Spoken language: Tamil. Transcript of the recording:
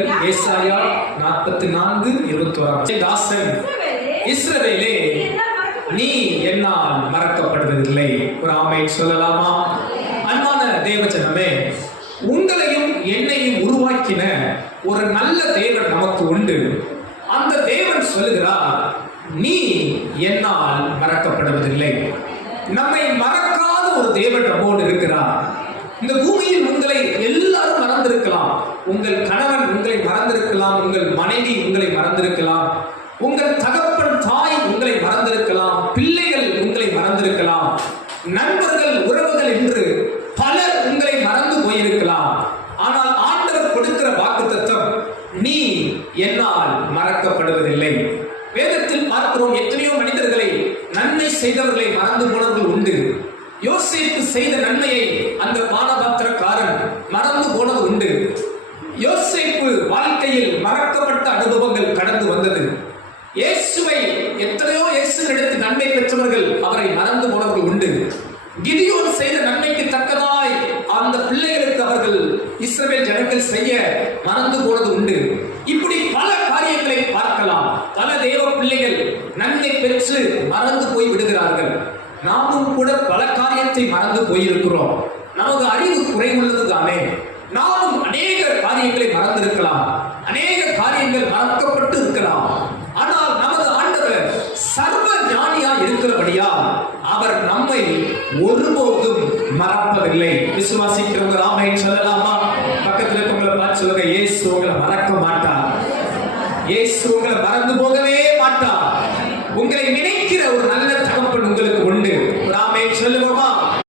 ஏசாயா நாற்பத்தி நான்கு இருபத்தி ஓராம் தாசன் இஸ்ரவேலே நீ என்னால் மறக்கப்படுவதில்லை. ஒரு ஆமை சொல்லலாமா? அன்பான தேவஜனமே உங்களையும் என்னையும் உருவாக்கின ஒரு நல்ல தேவன் நமக்கு உண்டு. அந்த தேவன் சொல்லுகிறார் நீ என்னால் மறக்கப்படுவதில்லை. நம்மை மறக்காத ஒரு தேவன் நம்மோடு இருக்கிறார். இந்த பூமியில் உங்களை எல்லாரும் மறந்திருக்கலாம். உங்கள் கணவன் மறந்திருக்கலாம் உங்கள் மனைவி உங்களை மறந்திருக்கலாம் உங்கள் தகப்பன் தாய் உங்களை மறந்திருக்கலாம் பிள்ளைகள் உங்களை மறந்திருக்கலாம் நண்பர்கள் உறவுகள் என்று பலர் உங்களை மறந்து போயிருக்கலாம். ஆனால் ஆண்டவர் கொடுக்கிற வாக்குத்தத்தம் நீ என்னால் மறக்கப்படுவதில்லை. வேதத்தில் பார்க்கிறோம் எத்தனையோ மனிதர்களை நன்மை செய்தவர்களை மறந்து போனவர்கள் உண்டு. யோசித்து செய்த நன்மையை அந்த பானபாத்திரக்காரன் மறந்து போனது உண்டு. யோசிப்பு வாழ்க்கையில் மறக்கப்பட்ட அனுபவங்கள் கடந்து வந்தது. இயேசுவை எத்தனையோ இயேசுவிடத்து நன்மை பெற்றவர்கள் அவரை மறந்து போனவர்கள் உண்டு. கிதியோன் செய்த நன்மைக்கு தக்கதாய் அந்த பிள்ளைகளுக்கு அவர்கள் இஸ்ரவேல் ஜனங்கள் செய்ய மறந்து போனது உண்டு. இப்படி பல காரியங்களை பார்க்கலாம். பல தேவ பிள்ளைகள் நன்மை பெற்று மறந்து போய் விடுகிறார்கள். நாமும் கூட பல காரியத்தை மறந்து போயிருக்கிறோம். நமக்கு அறிவு குறைவுள்ளது தானே? இருக்கலாம். அநேக காரியங்கள் மறக்கப்பட்டு இருக்கலாம். ஆனால் நமது ஆண்டவர் சர்வ ஞானியா இருக்கிறபடியா அவர் நம்மை ஒருபோதும் மறப்பதில்லை விசுவாசிக்கிறவங்க ராமை சொல்லலாமா? பக்கத்தில் இருக்கவங்களை பார்த்து சொல்லுங்க ஏசு உங்களை மறக்க மாட்டார் ஏசு உங்களை மறந்து போகவே மாட்டார் உங்களை நினைக்கிற ஒரு நல்ல தகப்பன் உங்களுக்கு உண்டு. ராமே சொல்லுங்க